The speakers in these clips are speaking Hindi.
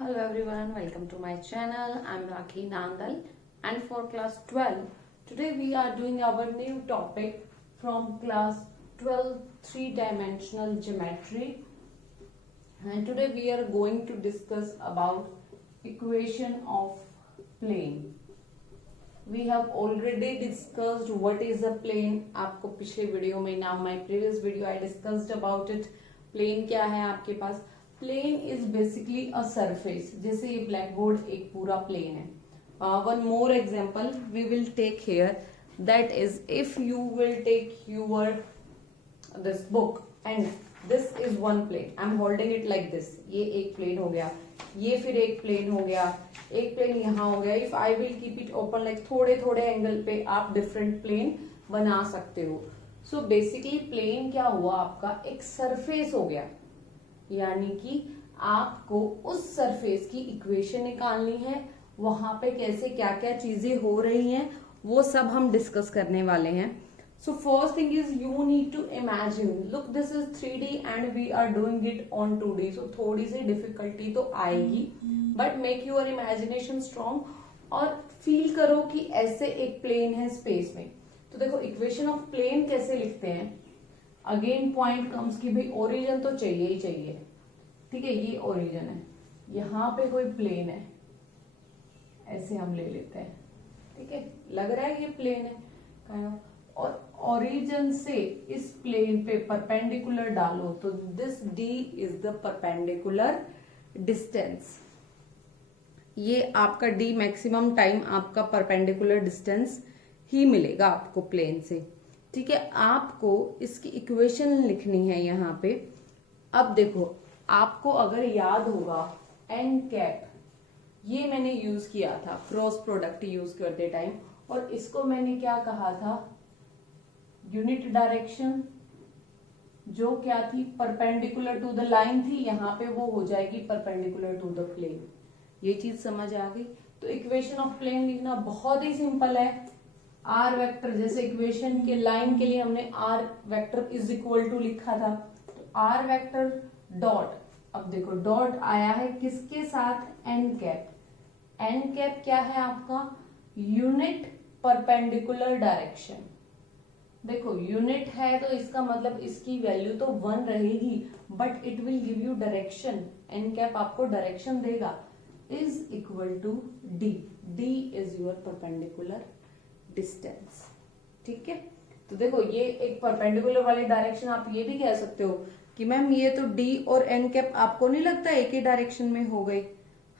Hello everyone, welcome to my channel. I'm Rakhi Nandal and for class 12, today we are doing our new topic from class 12 three-dimensional geometry, and today we are going to discuss about equation of plane. We have already discussed what is a plane. आपको पिछले वीडियो में ना my previous video I discussed about it. Plane क्या है आपके पास? Plane is basically a surface. जैसे ये ब्लैक बोर्ड एक पूरा प्लेन है. One more example we will take here, that is if you will take your this book and this is one plane. I am holding it like this. ये एक प्लेन हो गया, ये फिर एक प्लेन हो गया, एक प्लेन यहाँ हो गया. If I will keep it open like थोड़े थोड़े एंगल पे आप डिफरेंट प्लेन बना सकते हो. सो बेसिकली प्लेन क्या हुआ आपका? एक सरफेस हो गया. यानी कि आपको उस सरफेस की इक्वेशन निकालनी है. वहां पे कैसे क्या क्या चीजें हो रही हैं वो सब हम डिस्कस करने वाले हैं. So first thing is you need to imagine. Look this is 3D and we are doing it on 2D. So थोड़ी सी डिफिकल्टी तो आएगी, but make your imagination strong और फील करो कि ऐसे एक प्लेन है स्पेस में. तो देखो इक्वेशन ऑफ प्लेन कैसे लिखते हैं. अगेन पॉइंट कम्स कि भाई ओरिजिन तो चाहिए ही चाहिए. ठीक है, ये ओरिजिन है, यहां पे कोई प्लेन है, ऐसे हम ले लेते हैं. ठीक है, लग रहा है ये प्लेन है kind of. और ओरिजिन से इस प्लेन पे परपेंडिकुलर डालो तो this D is the perpendicular distance. ये आपका D मैक्सिमम टाइम आपका परपेंडिकुलर डिस्टेंस ही मिलेगा आपको प्लेन से. ठीक है, आपको इसकी इक्वेशन लिखनी है यहाँ पे. अब देखो आपको अगर याद होगा एन कैप, ये मैंने यूज किया था क्रॉस प्रोडक्ट यूज करते टाइम, और इसको मैंने क्या कहा था? यूनिट डायरेक्शन जो क्या थी? परपेंडिकुलर टू द लाइन थी. यहाँ पे वो हो जाएगी परपेंडिकुलर टू द प्लेन. ये चीज समझ आ गई. तो इक्वेशन ऑफ प्लेन लिखना बहुत ही सिंपल है. आर वेक्टर, जैसे इक्वेशन के लाइन के लिए हमने R vector is equal to लिखा था, तो आर वेक्टर डॉट. अब देखो डॉट आया है किसके साथ? N cap. एन कैप क्या है आपका? Unit perpendicular direction. देखो यूनिट है तो इसका मतलब इसकी वैल्यू तो 1 रहेगी, but it will give you direction. N cap आपको डायरेक्शन देगा. Is equal to D. D is your perpendicular distance. ठीक है, तो देखो ये एक परपेंडिकुलर वाली डायरेक्शन. आप ये भी कह सकते हो कि मैम ये तो D और एन कैप आपको नहीं लगता एक ही डायरेक्शन में हो गई?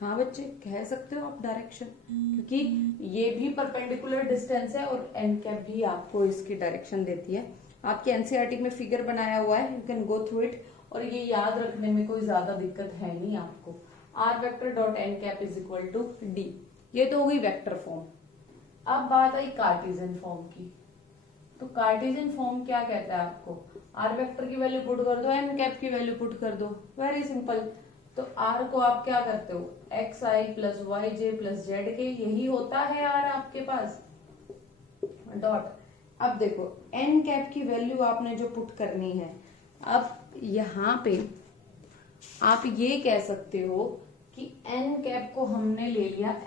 हाँ बच्चे, कह सकते हो आप डायरेक्शन, क्योंकि ये भी परपेंडिकुलर डिस्टेंस है और एन कैप भी आपको इसकी डायरेक्शन देती है. आपके एनसीईआरटी में फिगर बनाया हुआ है, you can go through it, और ये याद रखने में कोई ज्यादा दिक्कत है नहीं आपको. R vector dot N cap is equal to D. ये तो हो गई वेक्टर फॉर्म. अब बात आई कार्टेशियन फॉर्म की. तो कार्टेशियन फॉर्म क्या कहता है आपको? आर वेक्टर की वैल्यू पुट कर दो, एन कैप की वैल्यू पुट कर दो. Very simple. तो आर को आप क्या करते हो? एक्स आई प्लस वाई जे प्लस जेड के, यही होता है आर आपके पास. डॉट. अब देखो एन कैप की वैल्यू आपने जो पुट करनी है, अब यहाँ पे आप ये कह सकते हो कि एन कैप को हमने ले लिया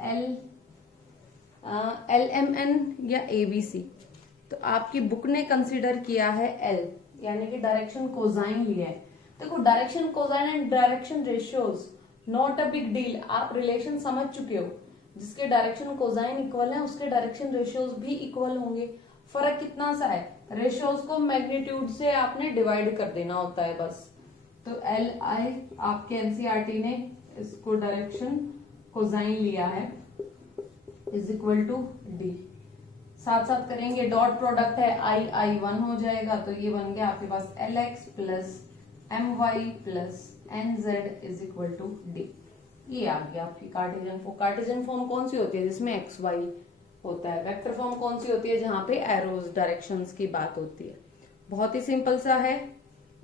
LMN या ABC. तो आपकी बुक ने कंसीडर किया है L, यानी कि डायरेक्शन कोसाइन लिया है. देखो direction cosine and direction ratios not a big deal. आप रिलेशन समझ चुके हो. जिसके डायरेक्शन कोसाइन इक्वल है उसके डायरेक्शन रेशियोज भी इक्वल होंगे. फर्क कितना सा है? रेशियोज को मैग्नीट्यूड से आपने डिवाइड कर देना होता है बस. तो LI आपके एनसीईआरटी ने इसको डायरेक्शन कोसाइन लिया है इज इक्वल टू डी. साथ साथ करेंगे डॉट प्रोडक्ट है I1 हो जाएगा, तो ये बन गया आपके पास LX plus MY plus NZ is equal to D. ये आ गया आपकी कार्टेशियन फॉर्म. कार्टेशियन फॉर्म कौन सी होती है? जिसमें XY होता है. वेक्टर फॉर्म कौन सी होती है? जहां पे एरोज डायरेक्शंस की बात होती है. बहुत ही सिंपल सा है.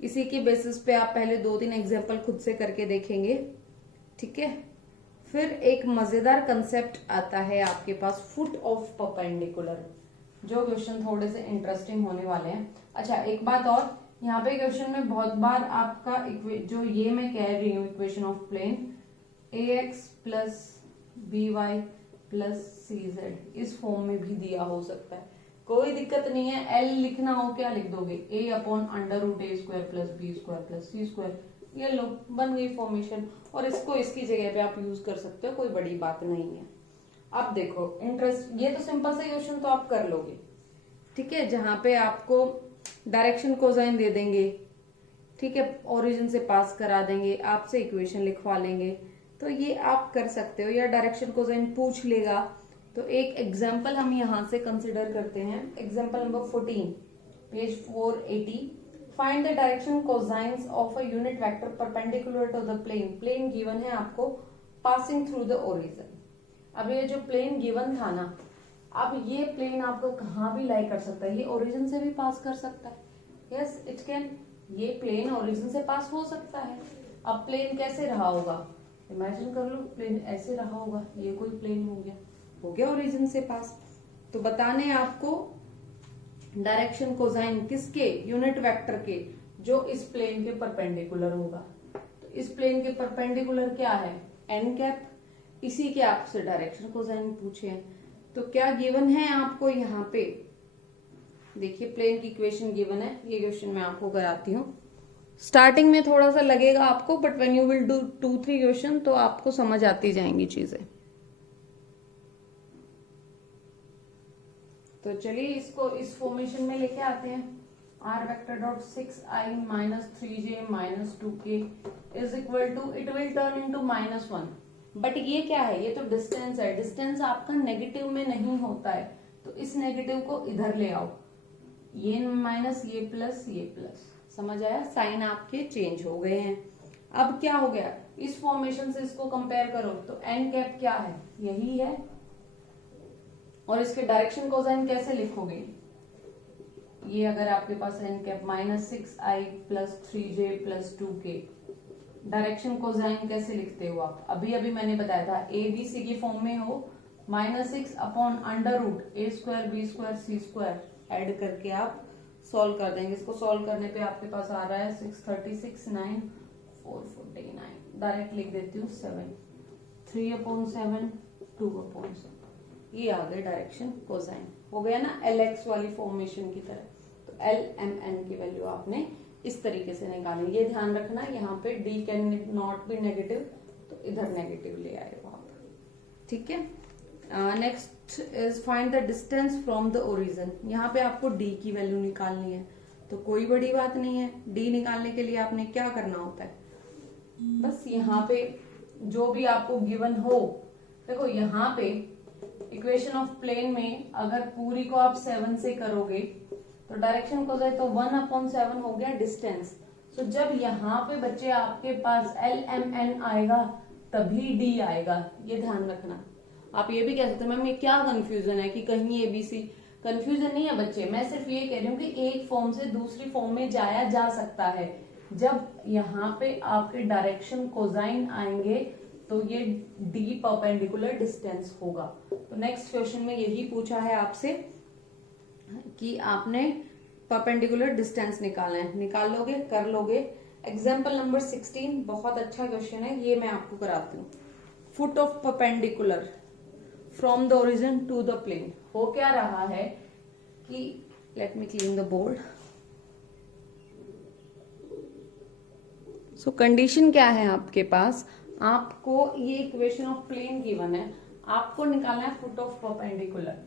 इसी की बेसिस पे आप पहले 2-3 एग्जाम्पल खुद से करके देखेंगे. ठीक है, फिर एक मजेदार कंसेप्ट आता है आपके पास, फुट ऑफ परपेंडिकुलर. जो क्वेश्चन थोड़े से इंटरेस्टिंग होने वाले हैं. अच्छा एक बात और, यहाँ पे क्वेश्चन में बहुत बार आपका जो ये मैं कह रही हूँ equation of plane, ax plus by plus cz इस फॉर्म में भी दिया हो सकता है, कोई दिक्कत नहीं है। L लिखना हो क्या लिख दोगे, a upon under root A square plus B square plus C square, ये लो बन गई फॉर्मेशन। और इसको इसकी जगह पे आप यूज कर सकते हो, कोई बड़ी बात नहीं है। अब देखो इंटरेस्ट, ये तो सिंपल सा क्वेश्चन तो आप कर लोगे, ठीक है, जहां पे आपको डायरेक्शन कोसाइन दे देंगे, ठीक है, ओरिजिन से पास करा देंगे, आपसे इक्वेशन लिखवा लेंगे, तो ये आप कर सकते हो। या डायरेक्शन कोसाइन पूछ लेगा तो एक एग्जाम्पल हम यहां से कंसिडर करते हैं। Example number 14 page 480, find the direction cosines of a unit vector perpendicular to the plane. Plane given है आपको पासिंग थ्रू द ओरिजिन। अब ये जो प्लेन गिवन था ना, अब ये प्लेन आपको कहाँ भी लाई कर सकता है, ये ओरिजिन से भी पास कर सकता है। यस इट कैन, ये प्लेन ओरिजिन से पास हो सकता है। अब प्लेन कैसे रहा होगा, इमेजिन कर लो, प्लेन ऐसे रहा होगा, ये कोई प्लेन हो गया ओरिजिन से पास। तो बताने आपको डायरेक्शन कोसाइन किसके, यूनिट वेक्टर के, जो इस प्लेन के परपेंडिकुलर होगा। तो इस प्लेन के परपेंडिकुलर क्या है, एन कैप, इसी के आपसे डायरेक्शन कोसाइन पूछे हैं। तो क्या गिवन है आपको यहाँ पे, देखिए प्लेन की इक्वेशन गिवन है, ये क्वेश्चन मैं आपको कराती हूँ। स्टार्टिंग में थोड़ा सा लगेगा आपको, but when you will do 2-3 question तो आपको समझ आती जाएंगी चीजें। तो चलिए इसको इस फॉर्मेशन में लेके आते हैं। r vector dot 6i minus 3j minus 2k is equal to, it will turn into -1। बट ये क्या है, ये तो डिस्टेंस है, डिस्टेंस आपका नेगेटिव में नहीं होता है, तो इस नेगेटिव को इधर ले आओ, ये माइनस ये प्लस, समझ आया, साइन आपके चेंज हो गए हैं। अब क्या हो गया, इस फॉर्मेशन से इसको कंपेयर करो तो एन कैप क्या है, यही है, और इसके डायरेक्शन कोसाइन कैसे लिखोगे, ये अगर आपके पास n cap -6i plus 3j plus 2k, direction cosine कैसे लिखते हो आप, अभी अभी मैंने बताया था ए बी सी की फॉर्म में हो, -6 upon under root A square B square C square add करके आप सॉल्व कर देंगे। इसको सॉल्व करने पे आपके पास आ रहा है 636 9 449, डायरेक्ट लिख देती हूँ 7 3/7 2/7, ये आ गए डायरेक्शन कोसाइन, हो गया ना LX वाली फॉर्मेशन की तरह। तो LMN की वैल्यू आपने इस तरीके से निकालें, ये ध्यान रखना, यहाँ पे D can not be negative, तो इधर नेगेटिव ले आए हो आप, ठीक है। Next is find the distance from the origin. यहाँ पे आपको D की वैल्यू निकालनी है, तो कोई बड़ी बात नहीं है। D निकालने के लिए आपने क्या करना होता है, बस यहाँ पे जो भी आपको गिवन हो, देखो यहाँ पे इक्वेशन ऑफ प्लेन में अगर पूरी को आप 7 से करोगे तो डायरेक्शन कोसाइन तो 1/7 हो गया डिस्टेंस। तो जब यहाँ पे बच्चे आपके पास LMN आएगा तभी D आएगा, ये ध्यान रखना। आप ये भी कह सकते हैं मैम ये क्या कंफ्यूजन है कि कहीं ABC, कंफ्यूजन नहीं है बच्चे, मैं सिर्फ ये कह रही हूँ कि एक फॉर्म से दूसरी फॉर्म में जाया जा सकता है। जब यहाँ पे आपके डायरेक्शन कोसाइन आएंगे तो ये D परपेंडिकुलर डिस्टेंस होगा। तो नेक्स्ट क्वेश्चन में यही पूछा है आपसे कि आपने परपेंडिकुलर डिस्टेंस निकालना है, निकाल लोगे, कर लोगे। एग्जाम्पल नंबर 16 बहुत अच्छा क्वेश्चन है, ये मैं आपको कराती हूँ। Foot of perpendicular from the origin to the plane, हो क्या रहा है कि, let me clean the board. So condition क्या है आपके पास, आपको ये इक्वेशन ऑफ प्लेन गिवन है, आपको निकालना है फुट ऑफ परपेंडिकुलर,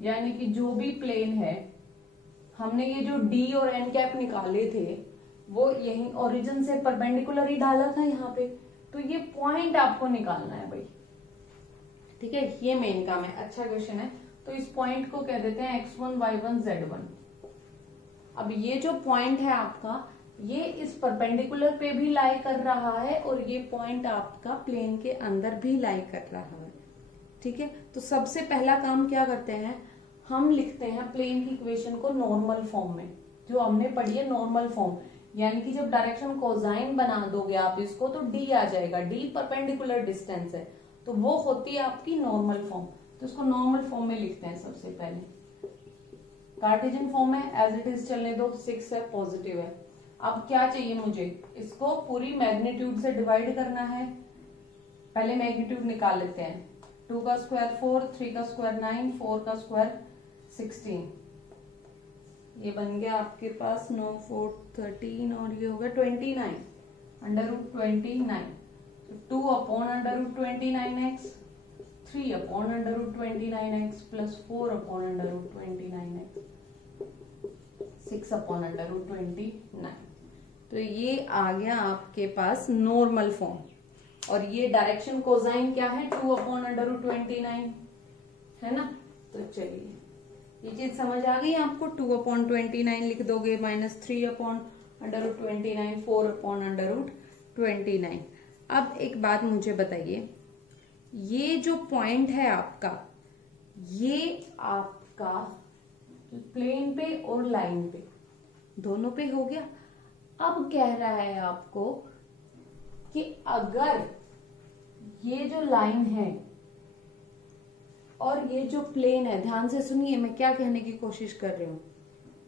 यानी कि जो भी प्लेन है, हमने ये जो D और N कैप निकाले थे वो यही ओरिजिन से परपेंडिकुलर ही डाला था यहाँ पे, तो ये पॉइंट आपको निकालना है भाई, ठीक है, ये मेन काम है। अच्छा क्वेश्चन है, तो इस पॉइंट को कह देते हैं x1 y1 z1। अब ये जो पॉइंट है आपका, ये इस परपेंडिकुलर पे भी लाई कर रहा है और ये पॉइंट आपका प्लेन के अंदर भी लाई कर रहा है, ठीक है। तो सबसे पहला काम क्या करते हैं, हम लिखते हैं प्लेन की इक्वेशन को नॉर्मल फॉर्म में, जो हमने पढ़ी है नॉर्मल फॉर्म, यानी कि जब डायरेक्शन कोसाइन बना दोगे आप इसको तो D आ जाएगा, D परपेंडिकुलर डिस्टेंस है, तो वो होती है आपकी नॉर्मल फॉर्म। तो इसको नॉर्मल फॉर्म में लिखते हैं सबसे पहले, कार्टेशियन फॉर्म है, एज इट इज चलने दो, 6 है, पॉजिटिव है। अब क्या चाहिए मुझे, इसको पूरी मैग्नीट्यूड से डिवाइड करना है, पहले मैग्नीट्यूड निकाल लेते हैं। 2 का स्क्वायर 4, 3 का स्क्वायर 9, 4 का स्क्वायर 16। ये बन गया आपके पास 9 4 13 और ये होगा 29 √29। 2 upon √29x, 3 upon √29x plus 4 upon √29x, 6 upon √29। तो ये आ गया आपके पास नॉर्मल फॉर्म। और ये डायरेक्शन कोसाइन क्या है, 2 अपॉन √29 है ना। तो चलिए ये चीज समझ आ गई आपको। 2 अपॉन 29 लिख दोगे, माइनस 3 अपॉन √29, 4 अपॉन √29। अब एक बात मुझे बताइए, ये जो पॉइंट है आपका, ये आपका प्लेन पे और लाइन पे दोनों पे हो गया। अब कह रहा है आपको कि अगर ये जो लाइन है और ये जो प्लेन है, ध्यान से सुनिए मैं क्या कहने की कोशिश कर रही हूं,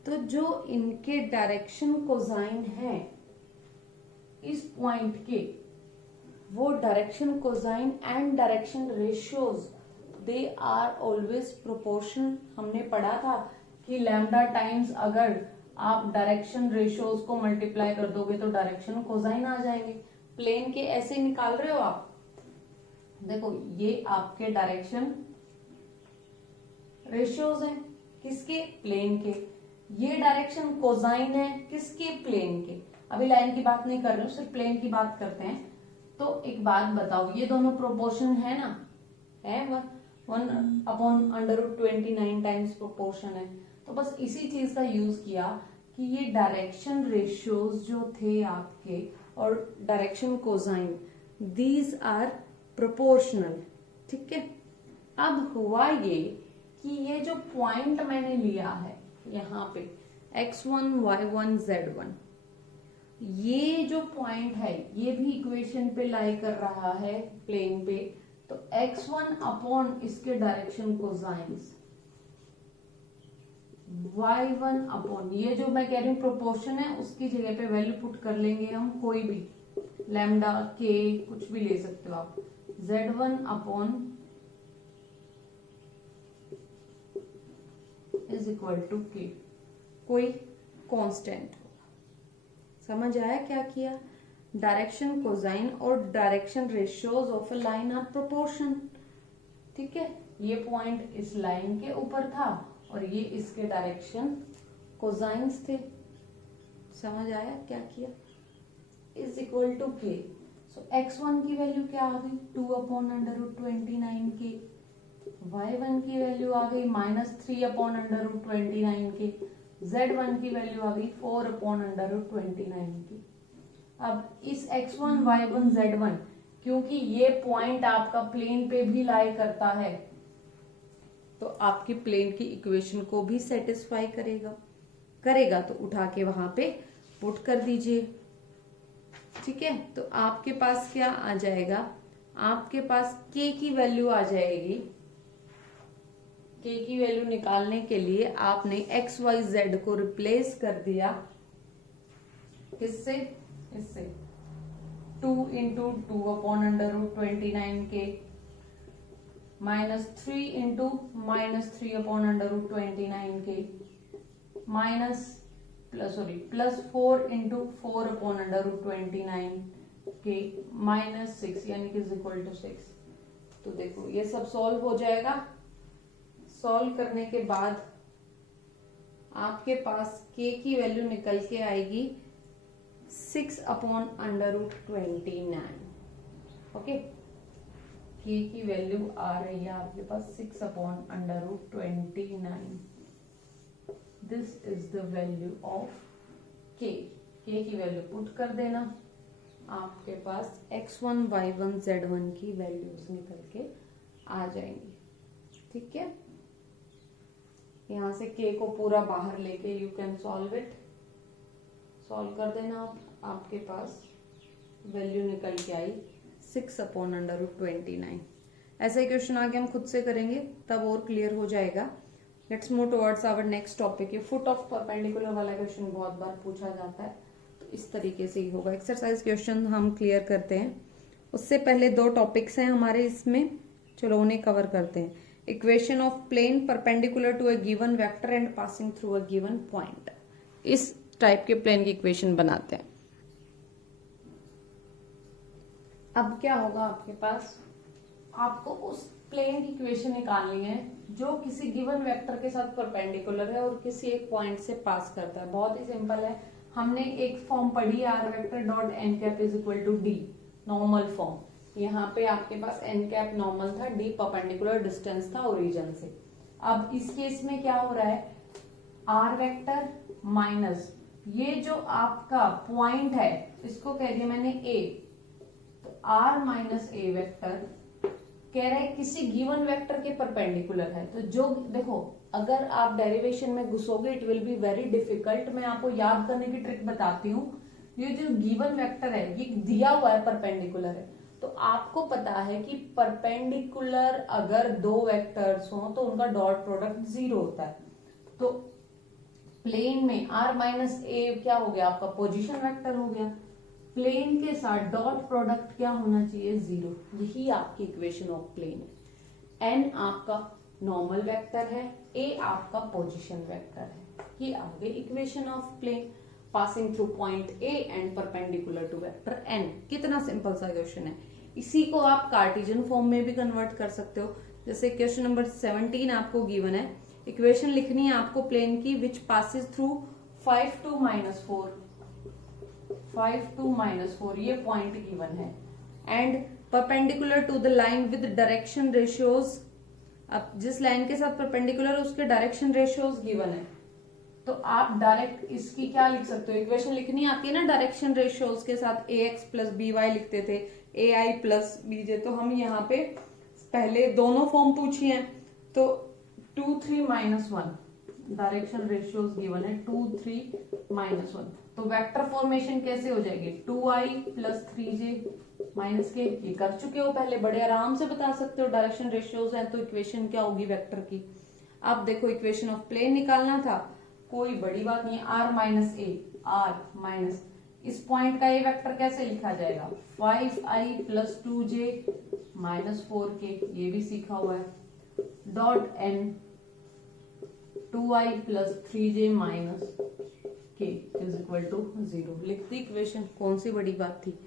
तो जो इनके डायरेक्शन कोसाइन है इस पॉइंट के, वो direction cosine and direction ratios they are always proportional. हमने पढ़ा था कि लैम्डा टाइम्स अगर आप डायरेक्शन रेशियोज को मल्टीप्लाई कर दोगे तो डायरेक्शन कोसाइन आ जाएंगे। प्लेन के ऐसे निकाल रहे हो आप, देखो ये आपके डायरेक्शन रेशियोज हैं, किसके, प्लेन के। ये डायरेक्शन कोसाइन है, किसके, प्लेन के। अभी लाइन की बात नहीं कर रहे हो, सिर्फ प्लेन की बात करते हैं। तो एक बात बताओ, ये दोनों प्रोपोर्शन है ना, है 1 अपॉन √29 टाइम्स प्रोपोर्शन है। तो बस इसी चीज का यूज किया कि ये डायरेक्शन रेशियोज जो थे आपके और direction cosine, these are proportional. ठीक है। अब हुआ ये कि ये जो पॉइंट मैंने लिया है यहाँ पे x1 y1 z1, ये जो पॉइंट है ये भी इक्वेशन पे लाई कर रहा है प्लेन पे। तो x1 अपॉन इसके डायरेक्शन कोसाइंस, y1 अपॉन ये जो मैं कह रही हूँ प्रोपोर्शन है, उसकी जगह पे वैल्यू पुट कर लेंगे हम, कोई भी लैम्डा के कुछ भी ले सकते हो आप, z1 upon is equal to के, कोई कांस्टेंट होगा। समझ आया क्या किया, डायरेक्शन कोसाइन और direction ratios of a line are proportion. ठीक है, ये पॉइंट इस लाइन के ऊपर था और ये इसके डायरेक्शन कोसाइंस थे। समझ आया क्या किया, इज इक्वल टू के। सो x1 की वैल्यू क्या आ गई, 2 अपॉन √29 के। y1 की वैल्यू आ गई -3 अपॉन √29 के। z1 की वैल्यू आ गई 4 अपॉन √29 की। अब इस x1 y1 z1, क्योंकि ये पॉइंट आपका प्लेन पे भी लाई करता है, तो आपके प्लेन की इक्वेशन को भी सेटिस्फाई करेगा तो उठा के वहां पे पुट कर दीजिए। ठीक है, तो आपके पास क्या आ जाएगा, आपके पास k की वैल्यू आ जाएगी। k की वैल्यू निकालने के लिए आपने x y z को रिप्लेस कर दिया इससे 2 इंटू 2 अपॉन √29 के, -3 इंटू -3 अपॉन √29 के, प्लस 4 इंटू 4 अपॉन √29 के, -6 यानी कि इज इक्वल टू 6। तो देखो ये सब सॉल्व हो जाएगा। सॉल्व करने के बाद आपके पास k की वैल्यू निकल के आएगी 6 अपॉन √29। ओके, k की वैल्यू आ रही है आपके पास 6 upon √29। This is the value of k। k की वैल्यू पुट कर देना, आपके पास x1 y1 z1 की वैल्यूज निकल के आ जाएंगी। ठीक है, यहां से k को पूरा बाहर लेके you can solve it, solve कर देना आप, आपके पास वैल्यू निकल के आई 6 अपॉन √29। ऐसा ही क्वेश्चन आगे हम खुद से करेंगे तब और क्लियर हो जाएगा। Let's move towards our next topic. ये फुट ऑफ परपेंडिकुलर वाला क्वेश्चन बहुत बार पूछा जाता है, तो इस तरीके से ही होगा। एक्सरसाइज क्वेश्चन हम क्लियर करते हैं। उससे पहले दो टॉपिक्स हैं हमारे इसमें, चलो उन्हें कवर करते हैं। Equation of plane perpendicular to a given vector and passing through a given point. इस टाइप के प्लेन की इक्वेशन बनाते हैं। अब क्या होगा आपके पास, आपको उस प्लेन की इक्वेशन निकालनी है जो किसी गिवन वेक्टर के साथ परपेंडिकुलर है और किसी एक पॉइंट से पास करता है। बहुत ही सिंपल है, हमने एक फॉर्म पढ़ी r vector dot N cap is equal to d, normal form. यहाँ पे आपके पास एन कैप नॉर्मल था, डी परपेंडिकुलर डिस्टेंस था ओरिजिन से। अब इस केस में क्या हो रहा है, आर वेक्टर माइनस ये जो आपका पॉइंट है इसको कह दिया मैंने ए, तो आर माइनस ए वेक्टर कह रहा है किसी गिवन वेक्टर के परपेंडिकुलर है। तो जो देखो, अगर आप डेरिवेशन में घुसोगे it will be very difficult. मैं आपको याद करने की ट्रिक बताती हूँ। ये जो गिवन वेक्टर है ये दिया हुआ है परपेंडिकुलर है, तो आपको पता है कि परपेंडिकुलर अगर दो वेक्टर्स हो तो उनका डॉट प्रोडक्ट 0 होता है। तो प्लेन में आर माइनस ए क्या हो गया, आपका पोजीशन वेक्टर हो गया। प्लेन के साथ डॉट प्रोडक्ट क्या होना चाहिए, 0। यही आपकी इक्वेशन ऑफ प्लेन है। एन आपका नॉर्मल वेक्टर है, ए आपका पोजीशन वेक्टर है। ये आगे equation of plane passing through point a and perpendicular to vector n. कितना सिंपल सा क्वेश्चन है। इसी को आप कार्टेशियन फॉर्म में भी कन्वर्ट कर सकते हो। जैसे क्वेश्चन नंबर 17 आपको गिवन है, इक्वेशन लिखनी है आपको प्लेन की which passes through 5 to -4, 5 to -4 ये पॉइंट गिवन है, and perpendicular to the line with direction ratios. अब जिस लाइन के साथ परपेंडिकुलर उसके डायरेक्शन रेशियोज गिवन है, तो आप डायरेक्ट इसकी क्या लिख सकते हो, इक्वेशन लिखनी आती है ना डायरेक्शन रेशियोज के साथ, ax प्लस by लिखते थे, ai प्लस bj। तो हम यहाँ पे पहले दोनों फॉर्म पूछी हैं, तो 2 3 -1 डायरेक्शन रेशियोज गिवन है, 2 3 -1। तो वेक्टर फॉर्मेशन कैसे हो जाएगी, 2i प्लस 3j माइनस के। ये कर चुके हो पहले, बड़े आराम से बता सकते हो। डायरेक्शन रेशियोज है तो इक्वेशन क्या होगी वेक्टर की। अब देखो इक्वेशन ऑफ प्लेन निकालना था, कोई बड़ी बात नहीं है। R minus a, r minus इस पॉइंट का ये वेक्टर कैसे लिखा जाएगा, 5i plus 2j minus 4k, ये भी सीखा हुआ है। Dot n 2i plus 3j minus k is equal to 0। लिख दी इक्वेशन, कौन सी बड़ी बात थी,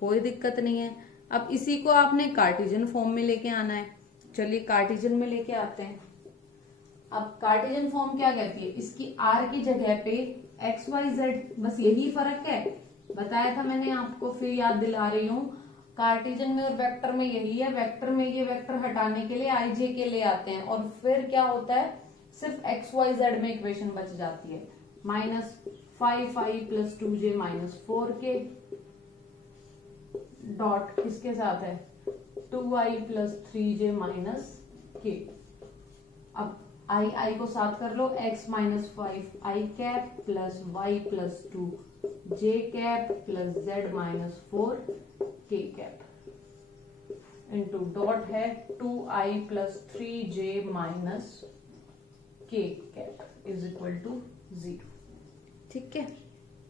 कोई दिक्कत नहीं है। अब इसी को आपने कार्टेशियन फॉर्म में लेके आना है। चलिए कार्टेशियन में लेके आते हैं। अब कार्टेशियन फॉर्म क्या कहती है, इसकी आर की जगह पे एक्स वाई जेड, बस यही फर्क है। बताया था मैंने आपको, फिर याद दिला रही हूँ। कार्टेशियन में और वेक्टर में यही है। वेक्टर में ये वेक्टर हटाने के लिए आई जे के ले आते हैं, और फिर क्या होता है, सिर्फ एक्स वाई जेड में इक्वेशन बच जाती है। Minus 5i plus 2j minus 4k dot किसके साथ है, 2i plus 3j minus k। अब आई को साथ कर लो, x minus 5i cap plus y plus 2j cap plus z minus 4k cap into dot है 2i plus 3j minus k cap is equal to 0। ठीक है,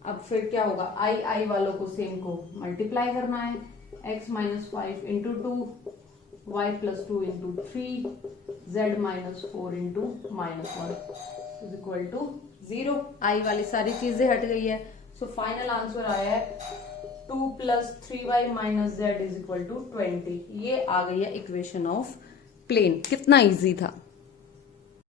अब फिर क्या होगा, आई वालों को सेम को मल्टीप्लाई करना है, x minus 5 into 2 y plus 2 into 3 z minus 4 into minus 1 is equal to 0। I वाली सारी चीजें हट गई है। सो फाइनल आंसर आया है 2 plus 3y minus z is equal to 20। ये आ गई है इक्वेशन ऑफ प्लेन। कितना इजी था।